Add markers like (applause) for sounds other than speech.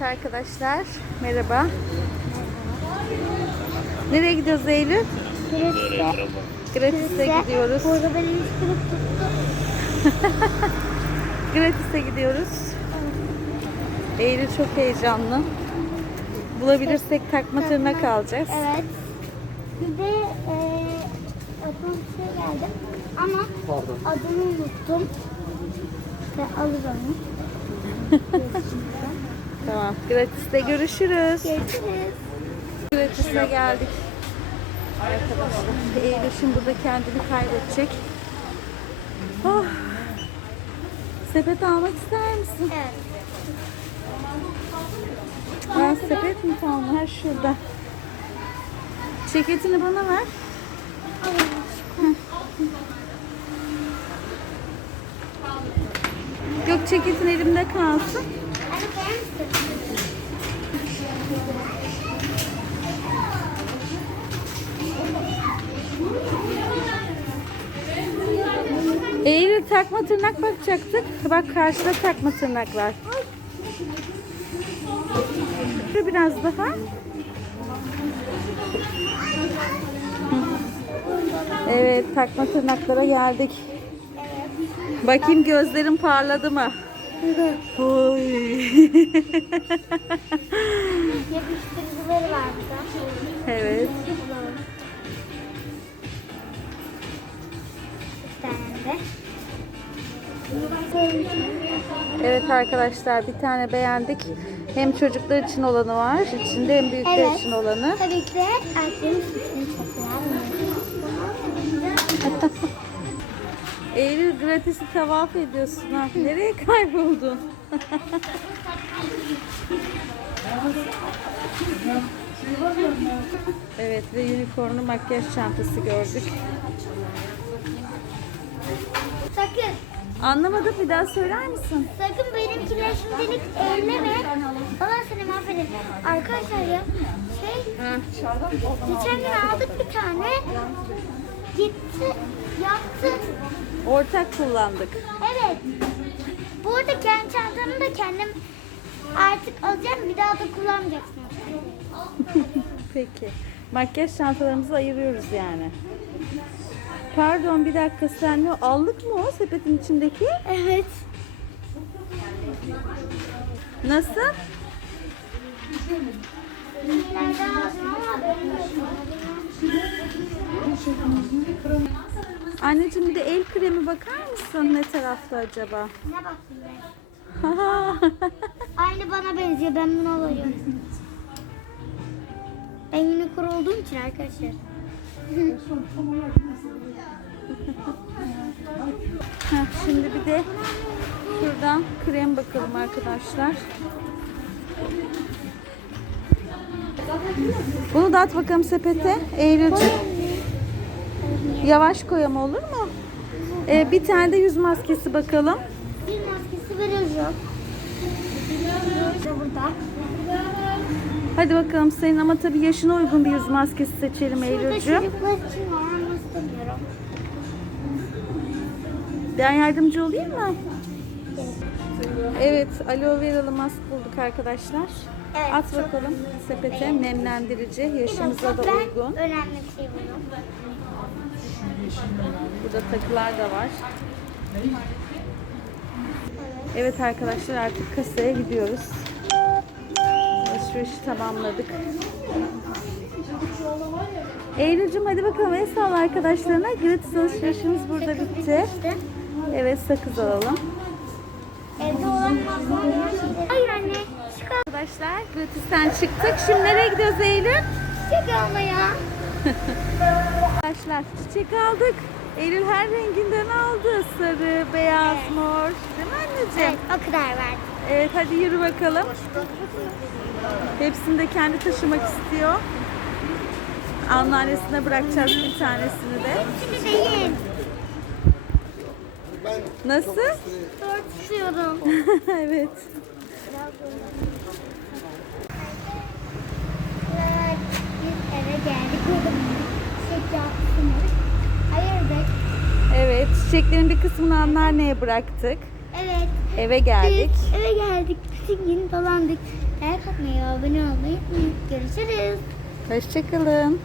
Arkadaşlar merhaba. Nereye gidiyoruz Eylül? Gratis'e. Gratis'e gidiyoruz. Burada beni üstünü tuttu. Gratis'e gidiyoruz. Eylül çok heyecanlı. Bulabilirsek takma tırnak alacağız. Evet. Bir de eee otobüse geldim. Ama adını unuttum. Ve alır onu. (laughs) Tamam. Gratis'te görüşürüz. Görüşürüz. Gratis'e geldik. Arkadaşlar Eylül şimdi burada kendini kaybedecek. Oh. Sepet almak ister misin? Evet. Ben sepet mi kaldı? Ha şurada. Ceketini bana ver. Yok ceketin elimde kalsın. Eylül takma tırnak bakacaktık. Bak karşıda takma tırnak var. Dur biraz daha. Evet takma tırnaklara geldik. Bakayım gözlerim parladı mı? Oy. (laughs) Yapıştırıcıları var burada. evet. Evet arkadaşlar bir tane beğendik. Hem çocuklar için olanı var, içinde hem büyükler Evet. için olanı. Tabii ki de güzel. (laughs) Eylül gratisi tavaf ediyorsun ha. Nereye kayboldun? (laughs) evet ve unicorn'u makyaj çantası gördük. Sakın, Anlamadım bir daha söyler misin? sakın benimkileri şimdilik elleme. Allah seni mahveder. Arkadaşlar ya, şey, geçen gün aldık bir tane. Gitti, yaptı. Ortak kullandık. Evet. Bu arada kendi çantamı da kendim artık alacağım. Bir daha da kullanmayacaksın. (laughs) Peki. Makyaj çantalarımızı ayırıyoruz yani. Pardon bir dakika sen ne aldık mı o sepetin içindeki? Evet. Nasıl? Anneciğim bir de el kremi bakar mısın ne tarafta acaba? Ne baktın? (laughs) Aynı bana benziyor. Ben bunu alıyorum. Ben unicorn olduğum için arkadaşlar. Heh, şimdi bir de şuradan krem bakalım arkadaşlar. Bunu da at bakalım sepete. Eylül'cüğüm. Yavaş koy ama olur mu? Ee, bir tane de yüz maskesi bakalım. Bir maskesi veriyorum. İşte burada. Hadi bakalım senin ama tabii yaşına uygun bir yüz maskesi seçelim Eylül'cüğüm. çocuklar için var ama istemiyorum. Ben yardımcı olayım mı? Evet, aloe veralı mask bulduk arkadaşlar. Evet, At çok bakalım sepete nemlendirici, Bir yaşımıza da uygun. önemli bir şey. Burada takılar da var. Evet arkadaşlar artık kasaya gidiyoruz. Alışverişi tamamladık. Eylül'cüm hadi bakalım el salla arkadaşlarına. Gratis alışverişimiz burada bitti. Evet sakız alalım. evde olan. Hayır anne. Çıkar. Arkadaşlar gratis'ten çıktık. Şimdi nereye gidiyoruz Eylül? Çek almaya. (laughs) Arkadaşlar çiçek aldık. Eylül her renginden aldı. Sarı, beyaz, mor. Değil mi anneciğim? Evet o kadar verdim. Evet hadi yürü bakalım. Hepsini de kendi taşımak istiyor. Anneannesine bırakacağız bir tanesini de. Nasıl? Dört istiyorum. (laughs) evet. Evet, biz eve geldik. Yaptınız. Çiçeklerin bir kısmını anneanneye bıraktık. Evet. Eve geldik. Biz eve geldik. Bütün gün dolandık. Like atmayı, abone olmayı unutmayın. Görüşürüz. Hoşçakalın.